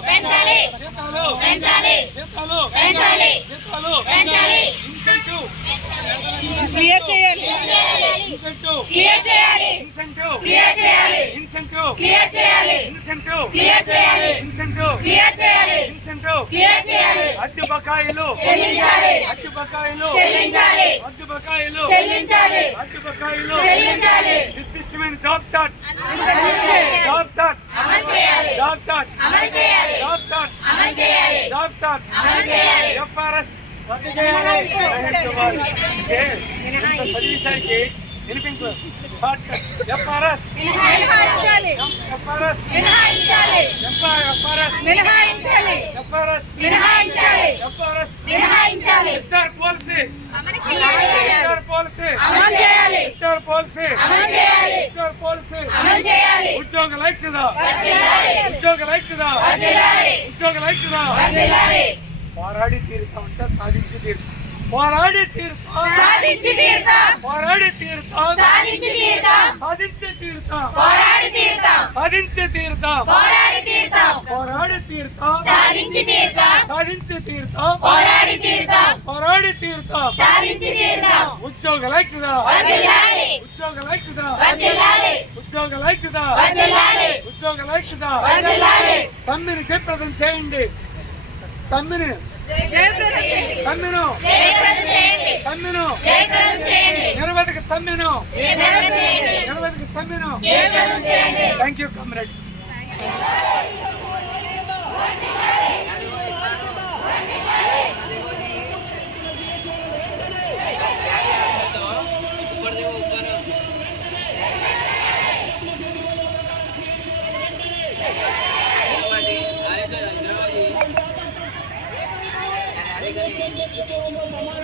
పెంచాలి. పెంచాలి. పెంచాలి. ఇన్సెంటివ్ క్లియర్ చేయాలి. క్లియర్ చేయాలి. క్లియర్ చేయాలి. క్లియర్ చేయాలి. క్లియర్ చేయాలి. క్లియర్ చేయాలి. క్లియర్ చేయాలి. అద్దె బకాయిలు. చెల్లించాలి. అద్దె బకాయిలు. చెల్లించాలి. అద్దె బకాయిలు. చెల్లించాలి. అద్దె బకాయిలు. చెల్లించాలి. నిర్దిష్టమైన జాబ్ సాట్ అమలు చేయాలి జాబ్ సాట్ అమలు చేయాలి జాబ్ సాట్ అమలు చేయాలి జాబ్ సాట్ అమలు చేయాలి జాబ్ సాట్ అమలు చేయాలి ఎఫ్ఆర్ఎస్ రద్దు చేయాలి మహేష్ కుమార్ అంటే ఇంత చదివేసరికి వినిపించదు షార్ట్ కట్ ఎఫ్ఆర్ఎస్ మినహాయించాలి ఎఫ్ఆర్ఎస్ మినహాయించాలి ఎఫ్ఆర్ఎస్ మినహాయించాలి ఎఫ్ఆర్ఎస్ మినహాయించాలి ఎఫ్ఆర్ఎస్ మినహాయించాలి హెచ్ఆర్ పాలసీ అమలు చేయాలి హెచ్ఆర్ పాలసీ అమలు చేయాలి హెచ్ఆర్ పాలసీ అమలు చేయాలి హెచ్ఆర్ పాలసీ అమలు చేయాలి ఉద్యోగుల ఐక్యత వర్ధిల్లాలి ఉద్యోగుల ఐక్యత వర్ధిల్లాలి ఉద్యోగుల ఐక్యత వర్ధిల్లాలి పోరాడి తీరుతామంటే సాధించి తీరుతాం పోరాడి తీరుతాం సాధించి తీరుతాం పోరాడి తీరుతాం సాధించి తీరుతాం సాధించి తీరుతాం పోరాడి తీరుతాం సాధించి తీరుతాం పోరాడి తీరుతాం పోరాడి తీరుతాం సాధించి తీరుతాం సాధించి తీరుతాం పోరాడి తీరుతాం పోరాడి తీరుతాం సాధించి తీరుతాం ఉద్యోగుల ఐక్యత వర్ధిల్లాలి ఉద్యోగుల ఐక్యత వర్ధిల్లాలి. ఉద్యోగుల ఐక్యత వర్ధిల్లాలి. సమ్మెని జయప్రదం చేయండి. సమ్మెని. సమ్మెను. సమ్మెను. నిరవధిక సమ్మెను. నిరవధిక సమ్మెను. థ్యాంక్ యూ కమ్రేడ్స్ ಸಮಾನ